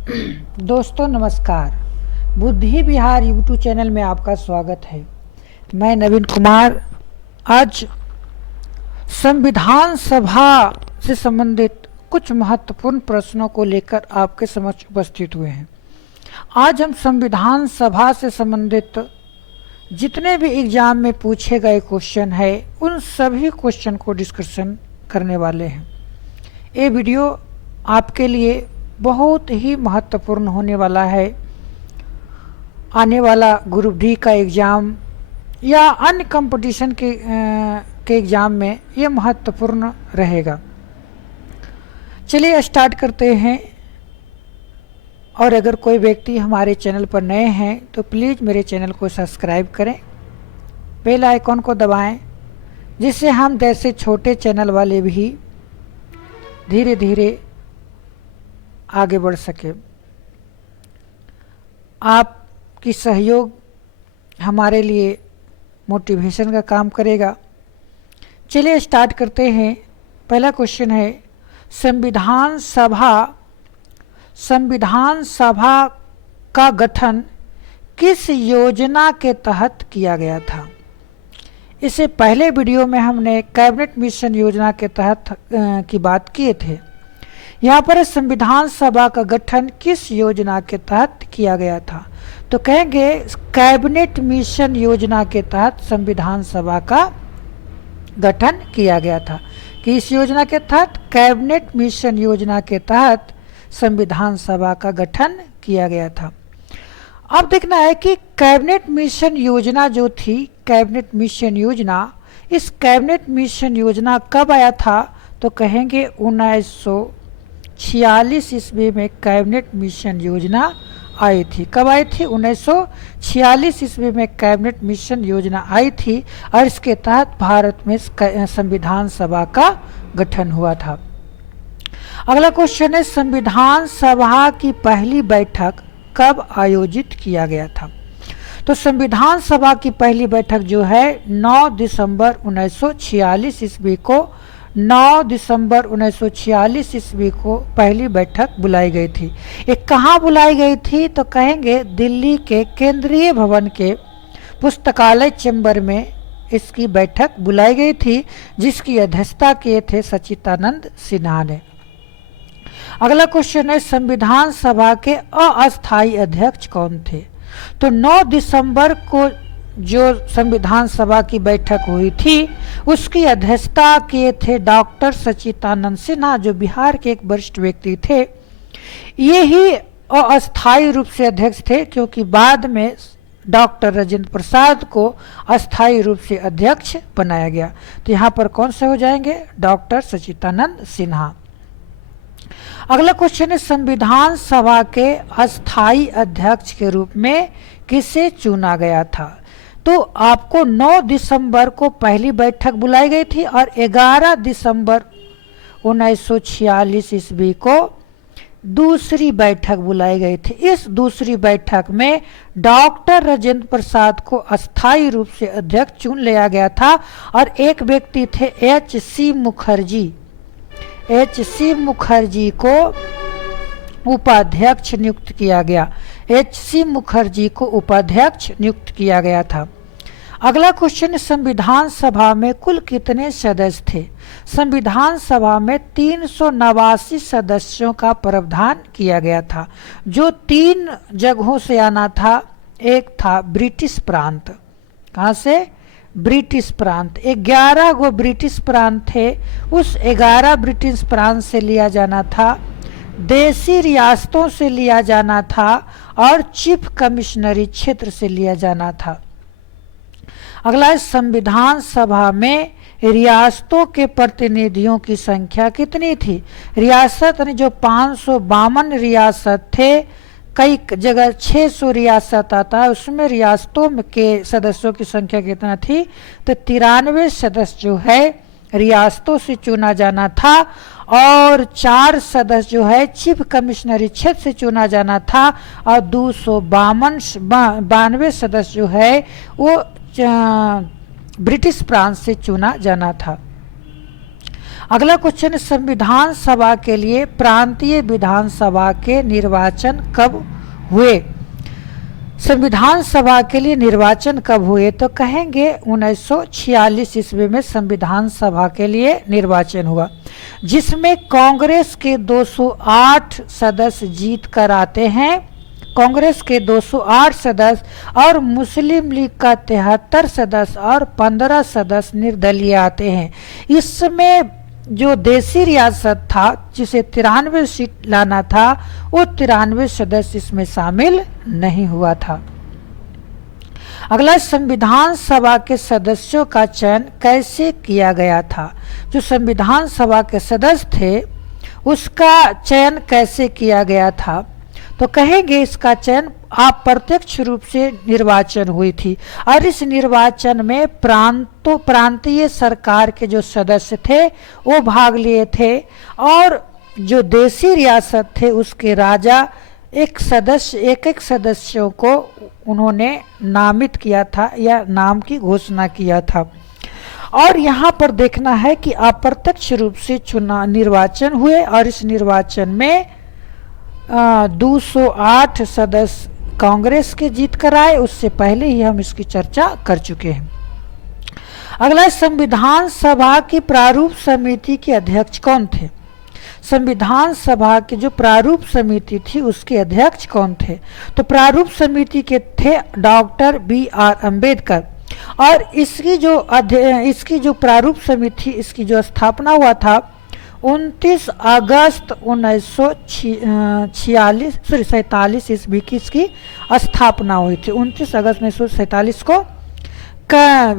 दोस्तों नमस्कार। बुद्धि विहार यूट्यूब चैनल में आपका स्वागत है। मैं नवीन कुमार आज संविधान सभा से संबंधित कुछ महत्वपूर्ण प्रश्नों को लेकर आपके समक्ष उपस्थित हुए हैं। आज हम संविधान सभा से संबंधित जितने भी एग्जाम में पूछे गए क्वेश्चन है उन सभी क्वेश्चन को डिस्कशन करने वाले हैं। ये वीडियो आपके लिए बहुत ही महत्वपूर्ण होने वाला है। आने वाला ग्रुप डी का एग्ज़ाम या अन्य कंपटीशन के एग्ज़ाम में ये महत्वपूर्ण रहेगा। चलिए स्टार्ट करते हैं। और अगर कोई व्यक्ति हमारे चैनल पर नए हैं तो प्लीज़ मेरे चैनल को सब्सक्राइब करें, बेल आइकॉन को दबाएं, जिससे हम जैसे छोटे चैनल वाले भी धीरे धीरे आगे बढ़ सके। आपकी सहयोग हमारे लिए मोटिवेशन का काम करेगा। चलिए स्टार्ट करते हैं। पहला क्वेश्चन है, संविधान सभा का गठन किस योजना के तहत किया गया था? इससे पहले वीडियो में हमने कैबिनेट मिशन योजना के तहत की बात किए थे। यहाँ पर संविधान सभा का गठन किस योजना के तहत किया गया था? तो कहेंगे कैबिनेट मिशन योजना के तहत संविधान सभा का गठन किया गया था। कि इस योजना के तहत कैबिनेट मिशन योजना के तहत संविधान सभा का गठन किया गया था। अब देखना है कि कैबिनेट मिशन योजना जो थी, कैबिनेट मिशन योजना, इस कैबिनेट मिशन योजना कब आया था? तो कहेंगे 1946 ईस्वी में कैबिनेट मिशन योजना आई थी। कब आई थी? 1946 ईस्वी में कैबिनेट मिशन योजना आई थी और इसके तहत भारत में संविधान सभा का गठन हुआ था। अगला क्वेश्चन है, संविधान सभा की पहली बैठक कब आयोजित किया गया था? तो संविधान सभा की पहली बैठक जो है 9 दिसंबर 1946 ईस्वी को 9 दिसंबर 1946 ईस्वी को पहली बैठक बुलाई गई थी। ये कहाँ बुलाई गई थी? तो कहेंगे दिल्ली के केंद्रीय भवन के पुस्तकालय चैम्बर में इसकी बैठक बुलाई गई थी, जिसकी अध्यक्षता किए थे सच्चिदानंद सिन्हा ने। अगला क्वेश्चन है, संविधान सभा के अस्थायी अध्यक्ष कौन थे? तो 9 दिसंबर को जो संविधान सभा की बैठक हुई थी उसकी अध्यक्षता किए थे डॉक्टर सच्चिदानंद सिन्हा, जो बिहार के एक वरिष्ठ व्यक्ति थे। ये ही अस्थायी रूप से अध्यक्ष थे, क्योंकि बाद में डॉक्टर राजेंद्र प्रसाद को अस्थायी रूप से अध्यक्ष बनाया गया। तो यहाँ पर कौन से हो जाएंगे? डॉक्टर सच्चिदानंद सिन्हा। अगला क्वेश्चन है, संविधान सभा के अस्थायी अध्यक्ष के रूप में किसे चुना गया था? तो आपको 9 दिसंबर को पहली बैठक बुलाई गई थी और 11 दिसंबर 1946 ईस्वी को दूसरी बैठक बुलाई गई थी। इस दूसरी बैठक में डॉक्टर राजेंद्र प्रसाद को अस्थायी रूप से अध्यक्ष चुन लिया गया था और एक व्यक्ति थे एच.सी. मुखर्जी। एच.सी. मुखर्जी को उपाध्यक्ष नियुक्त किया गया। एच.सी. मुखर्जी को उपाध्यक्ष नियुक्त किया गया था। अगला क्वेश्चन, संविधान सभा में कुल कितने सदस्य थे? संविधान सभा में 389 सदस्यों का प्रावधान किया गया था, जो 3 जगहों से आना था। एक था ब्रिटिश प्रांत। कहाँ से? ब्रिटिश प्रांत। 11 गो ब्रिटिश प्रांत थे, उस 11 ब्रिटिश प्रांत से लिया जाना था, देशी रियासतों से लिया जाना था और चीफ कमिश्नरी क्षेत्र से लिया जाना था। अगला, संविधान सभा में रियासतों के प्रतिनिधियों की संख्या कितनी थी? रियासत यानी जो 552 रियासत थे, कई जगह 600 रियासत आता है, उसमें रियासतों के सदस्यों की संख्या कितना थी? तो 93 सदस्य जो है रियासतों से चुना जाना था और 4 सदस्य जो है चीफ कमिश्नरी क्षेत्र से चुना जाना था और 292 सदस्य जो है वो ब्रिटिश प्रांत से चुना जाना था। अगला क्वेश्चन है, संविधान सभा के लिए प्रांतीय विधानसभा के निर्वाचन कब हुए? संविधान सभा के लिए निर्वाचन कब हुए? तो कहेंगे 1946 ईस्वी में संविधान सभा के लिए निर्वाचन हुआ, जिसमें कांग्रेस के 208 सदस्य जीत कर आते हैं। कांग्रेस के 208 सदस्य और मुस्लिम लीग का 73 सदस्य और 15 सदस्य निर्दलीय आते हैं। इसमें जो देसी रियासत था जिसे 93 सीट लाना था, वो 93 सदस्य इसमें शामिल नहीं हुआ था। अगला, संविधान सभा के सदस्यों का चयन कैसे किया गया था? जो संविधान सभा के सदस्य थे उसका चयन कैसे किया गया था? तो कहेंगे इसका चयन अप्रत्यक्ष रूप से निर्वाचन हुई थी, और इस निर्वाचन में प्रांतीय सरकार के जो सदस्य थे वो भाग लिए थे, और जो देसी रियासत थे उसके राजा एक एक सदस्यों को उन्होंने नामित किया था या नाम की घोषणा किया था। और यहाँ पर देखना है कि अप्रत्यक्ष रूप से चुनाव निर्वाचन हुए, और इस निर्वाचन में 208 सदस्य कांग्रेस के जीत कर आए। उससे पहले ही हम इसकी चर्चा कर चुके हैं। अगला, संविधान सभा की प्रारूप समिति के अध्यक्ष कौन थे? संविधान सभा की जो प्रारूप समिति थी उसके अध्यक्ष कौन थे? तो प्रारूप समिति के थे डॉक्टर BR अम्बेडकर, और इसकी जो प्रारूप समिति, इसकी जो स्थापना हुआ था 29 अगस्त 1947 ईस्वी की इसकी स्थापना हुई थी। 29 अगस्त 1947 को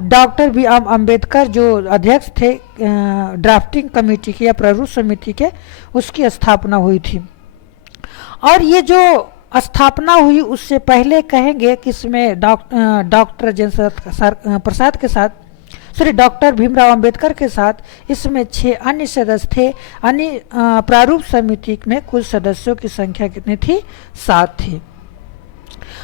डॉक्टर BR अम्बेडकर जो अध्यक्ष थे ड्राफ्टिंग कमेटी की या प्रारूप समिति के, उसकी स्थापना हुई थी। और ये जो स्थापना हुई उससे पहले कहेंगे कि इसमें डॉक्टर राजेंद्र प्रसाद के साथ डॉक्टर भीमराव अंबेडकर के साथ इसमें 6 अन्य सदस्य थे। अन्य प्रारूप समिति में कुल सदस्यों की संख्या कितनी थी? 7 थी।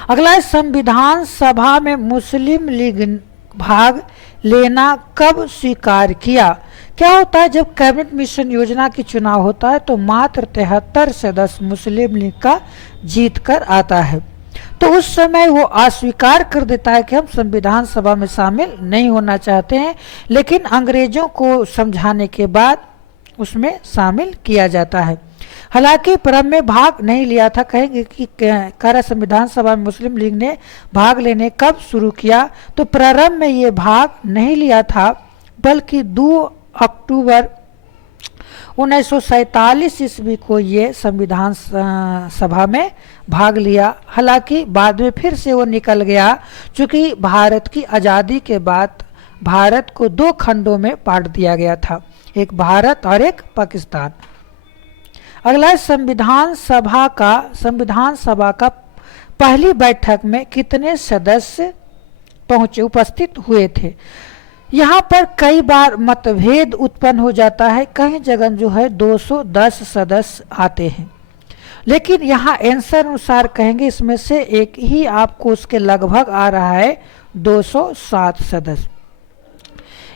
अगला, संविधान सभा में मुस्लिम लीग भाग लेना कब स्वीकार किया? क्या होता है, जब कैबिनेट मिशन योजना की चुनाव होता है तो मात्र 73 सदस्य मुस्लिम लीग का जीत कर आता है, तो उस समय वो अस्वीकार कर देता है कि हम संविधान सभा में शामिल नहीं होना चाहते हैं, लेकिन अंग्रेजों को समझाने के बाद उसमें शामिल किया जाता है। हालांकि प्रारंभ में भाग नहीं लिया था। कहेंगे कि कार्य संविधान सभा में मुस्लिम लीग ने भाग लेने कब शुरू किया? तो प्रारंभ में ये भाग नहीं लिया था, बल्कि 2 अक्टूबर 1947 ईस्वी को ये संविधान सभा में भाग लिया। हालांकि बाद में फिर से वो निकल गया, क्योंकि भारत की आज़ादी के बाद भारत को 2 खंडों में बांट दिया गया था, एक भारत और एक पाकिस्तान। अगला, संविधान सभा का पहली बैठक में कितने सदस्य उपस्थित हुए थे? यहाँ पर कई बार मतभेद उत्पन्न हो जाता है। कई जगह जो है 210 सदस्य आते हैं, लेकिन यहाँ आंसर अनुसार कहेंगे इसमें से एक ही आपको उसके लगभग आ रहा है 207 सदस्य।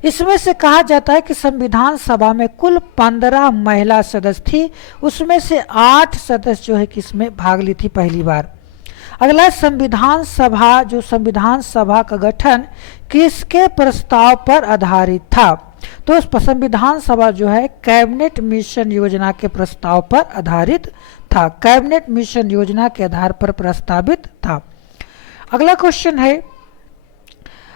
इसमें से कहा जाता है कि संविधान सभा में कुल 15 महिला सदस्य थी, उसमें से 8 सदस्य जो है कि इसमें भाग ली थी पहली बार। अगला, संविधान सभा का गठन किसके प्रस्ताव पर आधारित था? तो संविधान सभा जो है कैबिनेट मिशन योजना के प्रस्ताव पर आधारित था, कैबिनेट मिशन योजना के आधार पर प्रस्तावित था। अगला क्वेश्चन है,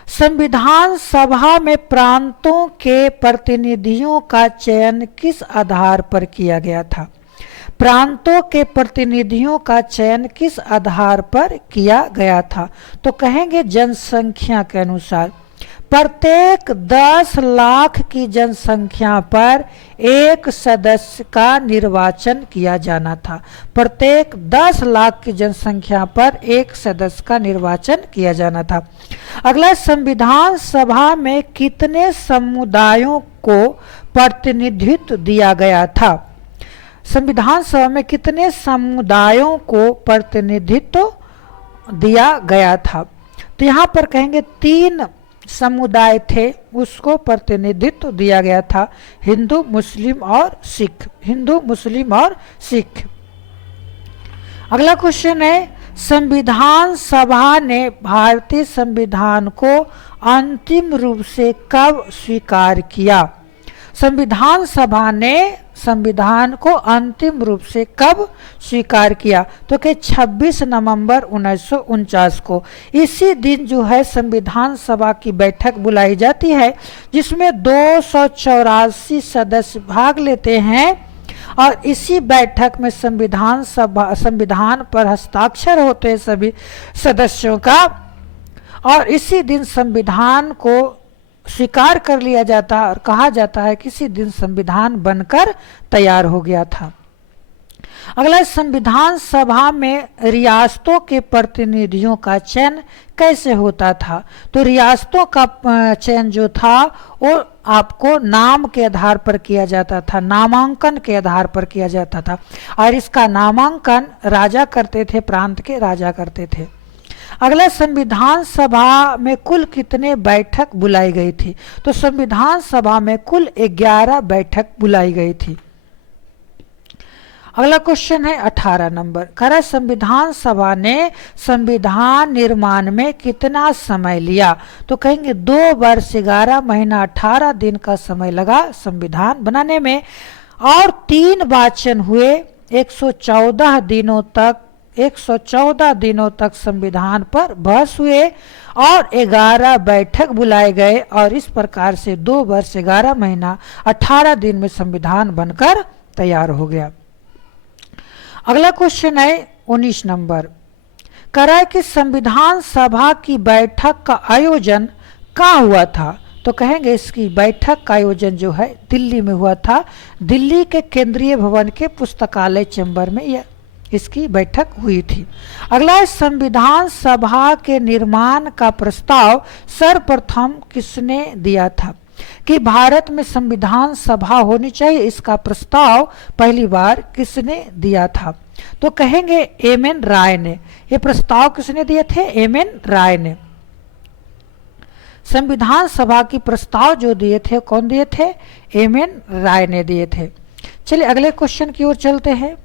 संविधान सभा में प्रांतों के प्रतिनिधियों का चयन किस आधार पर किया गया था? प्रांतों के प्रतिनिधियों का चयन किस आधार पर किया गया था? तो कहेंगे जनसंख्या के अनुसार। प्रत्येक 10 लाख की जनसंख्या पर एक सदस्य का निर्वाचन किया जाना था। प्रत्येक 10 लाख की जनसंख्या पर एक सदस्य का निर्वाचन किया जाना था। अगला, संविधान सभा में कितने समुदायों को प्रतिनिधित्व दिया गया था? संविधान सभा में कितने समुदायों को प्रतिनिधित्व दिया गया था? तो यहाँ पर कहेंगे 3 समुदाय थे उसको प्रतिनिधित्व दिया गया था हिंदू, मुस्लिम और सिख, हिंदू, मुस्लिम और सिख। अगला क्वेश्चन है, संविधान सभा ने भारतीय संविधान को अंतिम रूप से कब स्वीकार किया? संविधान सभा ने संविधान को अंतिम रूप से कब स्वीकार किया? तो कि 26 नवंबर 1949 को। इसी दिन जो है संविधान सभा की बैठक बुलाई जाती है जिसमें 284 सदस्य भाग लेते हैं और इसी बैठक में संविधान पर हस्ताक्षर होते हैं सभी सदस्यों का और इसी दिन संविधान को स्वीकार कर लिया जाता है और कहा जाता है कि इसी दिन संविधान बनकर तैयार हो गया था। अगला, संविधान सभा में रियासतों के प्रतिनिधियों का चयन कैसे होता था? तो रियासतों का चयन जो था वो आपको नाम के आधार पर किया जाता था, नामांकन के आधार पर किया जाता था और इसका नामांकन राजा करते थे, प्रांत के राजा करते थे। अगला, संविधान सभा में कुल कितने बैठक बुलाई गई थी? तो संविधान सभा में कुल 11 बैठक बुलाई गई थी। अगला क्वेश्चन है 18 नंबर, करा संविधान सभा ने संविधान निर्माण में कितना समय लिया? तो कहेंगे 2 वर्ष 11 महीना 18 दिन का समय लगा संविधान बनाने में और 3 वाचन हुए। 114 दिनों तक संविधान पर बहस हुए और 11 बैठक बुलाए गए और इस प्रकार से 2 वर्ष 11 महीना 18 दिन में संविधान बनकर तैयार हो गया। अगला क्वेश्चन है 19 नंबर, करा कि संविधान सभा की बैठक का आयोजन कहाँ हुआ था? तो कहेंगे इसकी बैठक का आयोजन जो है दिल्ली में हुआ था। दिल्ली के केंद्रीय भवन के पुस्तकालय चैम्बर में यह इसकी बैठक हुई थी। अगला, संविधान सभा के निर्माण का प्रस्ताव सर्वप्रथम किसने दिया था? कि भारत में संविधान सभा होनी चाहिए, इसका प्रस्ताव पहली बार किसने दिया था? तो कहेंगे एम.एन. राय ने। ये प्रस्ताव किसने दिए थे? एम.एन. राय ने। संविधान सभा की प्रस्ताव जो दिए थे कौन दिए थे? एम.एन. राय ने दिए थे। चलिए अगले क्वेश्चन की ओर चलते हैं।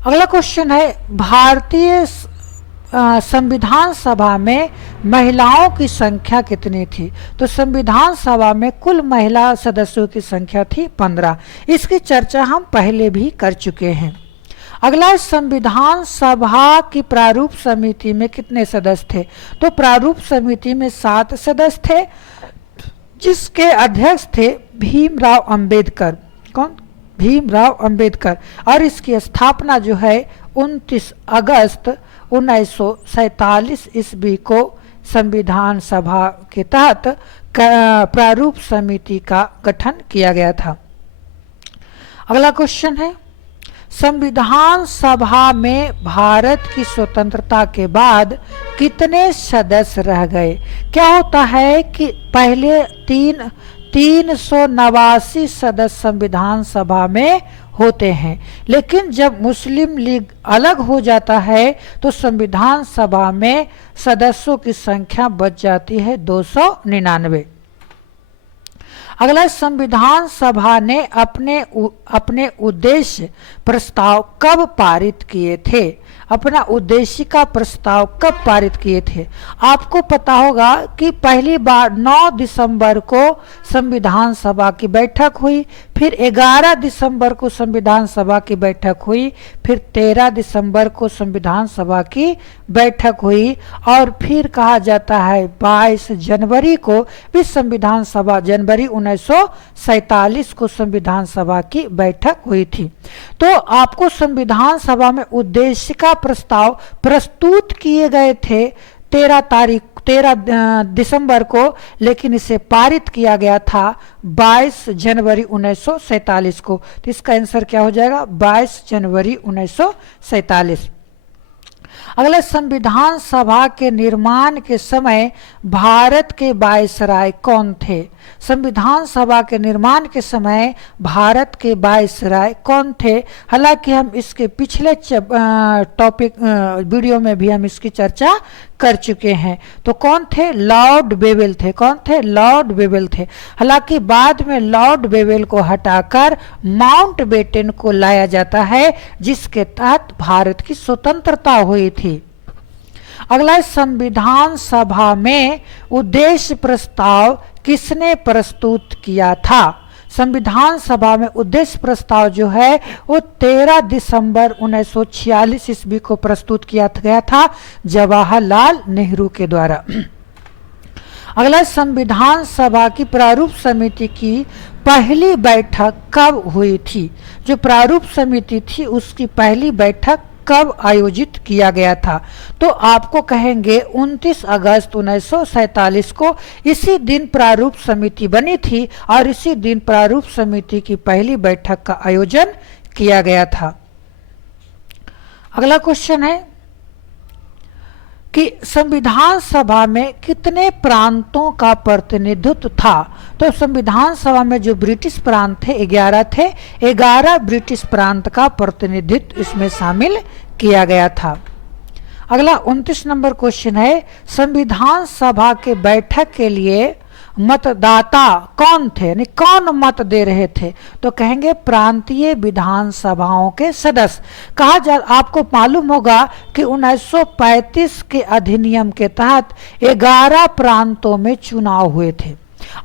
अगला क्वेश्चन है, भारतीय संविधान सभा में महिलाओं की संख्या कितनी थी? तो संविधान सभा में कुल महिला सदस्यों की संख्या थी 15। इसकी चर्चा हम पहले भी कर चुके हैं। अगला, संविधान सभा की प्रारूप समिति में कितने सदस्य थे? तो प्रारूप समिति में 7 सदस्य थे जिसके अध्यक्ष थे भीमराव अंबेडकर। कौन? भीमराव अंबेडकर। और इसकी स्थापना जो है 29 अगस्त 1947 ईस्वी को संविधान सभा के तहत प्रारूप समिति का गठन किया गया था। अगला क्वेश्चन है, संविधान सभा में भारत की स्वतंत्रता के बाद कितने सदस्य रह गए? क्या होता है कि पहले 389 सदस्य संविधान सभा में होते हैं, लेकिन जब मुस्लिम लीग अलग हो जाता है तो संविधान सभा में सदस्यों की संख्या बच जाती है 299। अगला, संविधान सभा ने अपने उद्देश्य प्रस्ताव कब पारित किए थे? अपना उद्देश्य का प्रस्ताव कब पारित किए थे? आपको पता होगा कि पहली बार 9 दिसंबर को संविधान सभा की बैठक हुई, फिर 11 दिसंबर को संविधान सभा की बैठक हुई, फिर 13 दिसंबर को संविधान सभा की बैठक हुई और फिर कहा जाता है 22 जनवरी को भी संविधान सभा, जनवरी 1947 को संविधान सभा की बैठक हुई थी। तो आपको संविधान सभा में उद्देश्य का प्रस्ताव प्रस्तुत किए गए थे 13 दिसंबर को, लेकिन इसे पारित किया गया था 22 जनवरी 1947 को। तो इसका आंसर क्या हो जाएगा? 22 जनवरी 1947। अगला, संविधान सभा के निर्माण के समय भारत के वायसराय कौन थे? संविधान सभा के निर्माण के समय भारत के वायसराय कौन थे? हालांकि हम इसके पिछले टॉपिक वीडियो में भी हम इसकी चर्चा कर चुके हैं। तो कौन थे? लॉर्ड बेवेल थे। कौन थे? लॉर्ड बेवेल थे। हालांकि बाद में लॉर्ड बेवेल को हटाकर माउंटबेटन को लाया जाता है, जिसके तहत भारत की स्वतंत्रता हुई थी। अगला, संविधान सभा में उद्देश्य प्रस्ताव किसने प्रस्तुत किया था? संविधान सभा में उद्देश्य प्रस्ताव जो है वो 13 दिसंबर 1946 ईस्वी को प्रस्तुत किया गया था जवाहरलाल नेहरू के द्वारा। अगला, संविधान सभा की प्रारूप समिति की पहली बैठक कब हुई थी? जो प्रारूप समिति थी उसकी पहली बैठक कब आयोजित किया गया था? तो आपको कहेंगे 29 अगस्त 1947 को। इसी दिन प्रारूप समिति बनी थी और इसी दिन प्रारूप समिति की पहली बैठक का आयोजन किया गया था। अगला क्वेश्चन है कि संविधान सभा में कितने प्रांतों का प्रतिनिधित्व था? तो संविधान सभा में जो ब्रिटिश प्रांत थे 11 थे। 11 ब्रिटिश प्रांत का प्रतिनिधित्व इसमें शामिल किया गया था। अगला 29 नंबर क्वेश्चन है, संविधान सभा के बैठक के लिए मतदाता कौन थे, यानी कौन मत दे रहे थे? तो कहेंगे प्रांतीय विधानसभाओं के सदस्य। कहा जा, आपको मालूम होगा कि 1935 के अधिनियम के तहत 11 प्रांतों में चुनाव हुए थे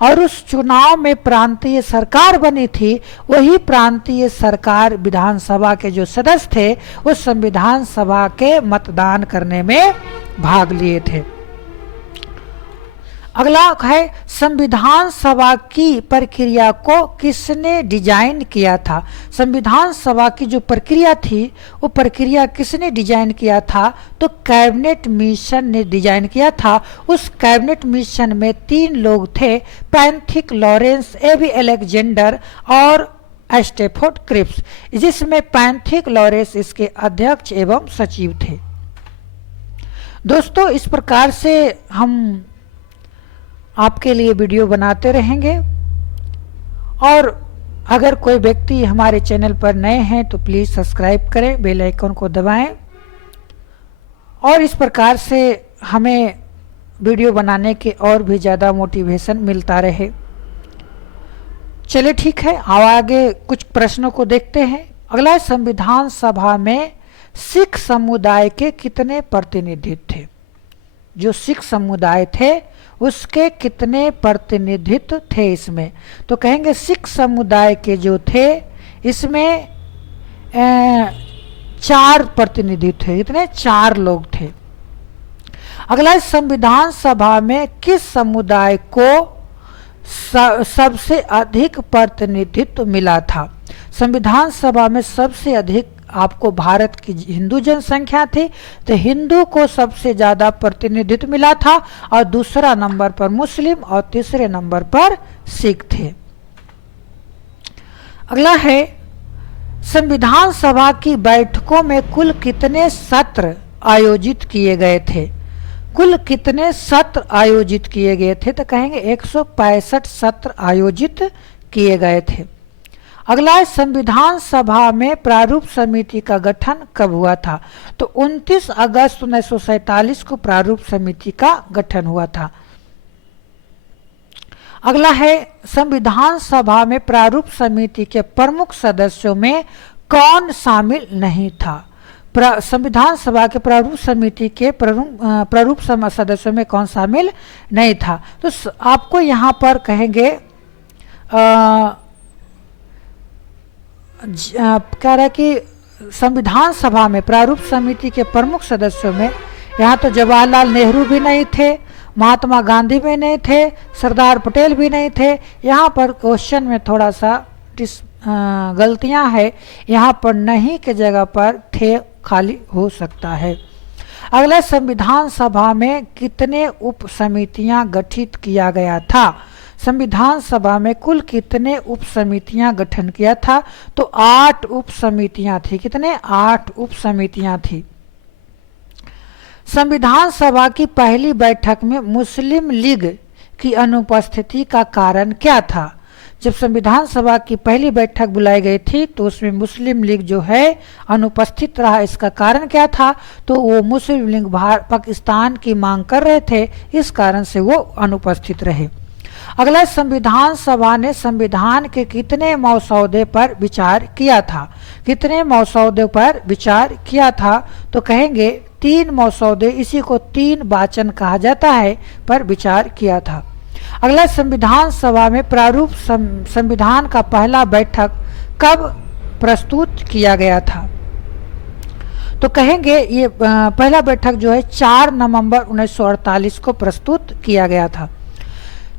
और उस चुनाव में प्रांतीय सरकार बनी थी। वही प्रांतीय सरकार विधानसभा के जो सदस्य थे उस संविधान सभा के मतदान करने में भाग लिए थे। अगला है, संविधान सभा की प्रक्रिया को किसने डिजाइन किया था? संविधान सभा की जो प्रक्रिया थी वो प्रक्रिया किसने डिजाइन किया था? तो कैबिनेट मिशन ने डिजाइन किया था। उस कैबिनेट मिशन में 3 लोग थे, पैंथिक लॉरेंस, एबी अलेक्जेंडर और स्टेफोर्ड क्रिप्स, जिसमें पैंथिक लॉरेंस इसके अध्यक्ष एवं सचिव थे। दोस्तों, इस प्रकार से हम आपके लिए वीडियो बनाते रहेंगे और अगर कोई व्यक्ति हमारे चैनल पर नए हैं तो प्लीज़ सब्सक्राइब करें, बेल आइकन को दबाएं और इस प्रकार से हमें वीडियो बनाने के और भी ज़्यादा मोटिवेशन मिलता रहे। चलिए ठीक है, आगे कुछ प्रश्नों को देखते हैं। अगला, संविधान सभा में सिख समुदाय के कितने प्रतिनिधित्व थे? जो सिख समुदाय थे उसके कितने प्रतिनिधित्व थे इसमें? तो कहेंगे सिख समुदाय के जो थे इसमें 4 प्रतिनिधित्व थे। इतने 4 लोग थे। अगला, संविधान सभा में किस समुदाय को सबसे अधिक प्रतिनिधित्व मिला था? संविधान सभा में सबसे अधिक आपको भारत की हिंदू जनसंख्या थी तो हिंदू को सबसे ज़्यादा प्रतिनिधित्व मिला था और दूसरा नंबर पर मुस्लिम और तीसरे नंबर पर सिख थे। अगला है, संविधान सभा की बैठकों में कुल कितने सत्र आयोजित किए गए थे? कुल कितने सत्र आयोजित किए गए थे? तो कहेंगे 165 सत्र आयोजित किए गए थे। अगला है, संविधान सभा में प्रारूप समिति का गठन कब हुआ था? तो 29 अगस्त 1947 को प्रारूप समिति का गठन हुआ था। अगला है, संविधान सभा में प्रारूप समिति के प्रमुख सदस्यों में कौन शामिल नहीं था? संविधान सभा के प्रारूप समिति के प्रारूप सदस्यों में कौन शामिल नहीं था? तो आपको यहाँ पर कहेंगे कह रहा है कि संविधान सभा में प्रारूप समिति के प्रमुख सदस्यों में यहाँ तो जवाहरलाल नेहरू भी नहीं थे, महात्मा गांधी भी नहीं थे, सरदार पटेल भी नहीं थे। यहाँ पर क्वेश्चन में थोड़ा सा गलतियाँ है, यहाँ पर नहीं के जगह पर थे खाली हो सकता है। अगला, संविधान सभा में कितने उप समितियाँ गठित किया गया था? संविधान सभा में कुल कितने उप समितियां गठन किया था? तो 8 उप समितियां थी। कितने? 8 उप समितियां थी। संविधान सभा की पहली बैठक में मुस्लिम लीग की अनुपस्थिति का कारण क्या था? जब संविधान सभा की पहली बैठक बुलाई गई थी तो उसमें मुस्लिम लीग जो है अनुपस्थित रहा। इसका कारण क्या था? तो वो मुस्लिम लीग पाकिस्तान की मांग कर रहे थे, इस कारण से वो अनुपस्थित रहे। अगला, संविधान सभा ने संविधान के कितने मसौदे पर विचार किया था? कितने मसौदे पर विचार किया था? तो कहेंगे 3 मसौदे, इसी को 3 वाचन कहा जाता है, पर विचार किया था। अगला, संविधान सभा में प्रारूप संविधान का पहला बैठक कब प्रस्तुत किया गया था? तो कहेंगे ये पहला बैठक जो है 4 नवंबर 1948 को प्रस्तुत किया गया था।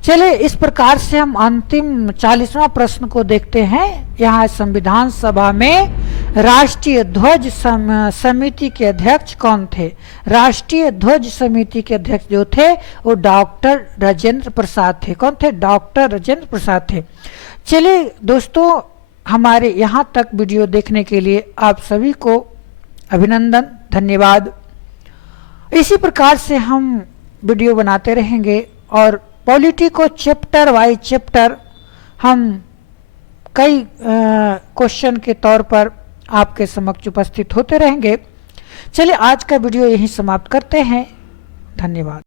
चलिए, इस प्रकार से हम अंतिम 40वां प्रश्न को देखते हैं। यहाँ संविधान सभा में राष्ट्रीय ध्वज समिति के अध्यक्ष कौन थे? राष्ट्रीय ध्वज समिति के अध्यक्ष जो थे वो डॉक्टर राजेंद्र प्रसाद थे। कौन थे? डॉक्टर राजेंद्र प्रसाद थे। चलिए दोस्तों, हमारे यहाँ तक वीडियो देखने के लिए आप सभी को अभिनंदन, धन्यवाद। इसी प्रकार से हम वीडियो बनाते रहेंगे और पॉलिटी को चैप्टर वाइज चैप्टर हम कई क्वेश्चन के तौर पर आपके समक्ष उपस्थित होते रहेंगे। चलिए, आज का वीडियो यहीं समाप्त करते हैं। धन्यवाद।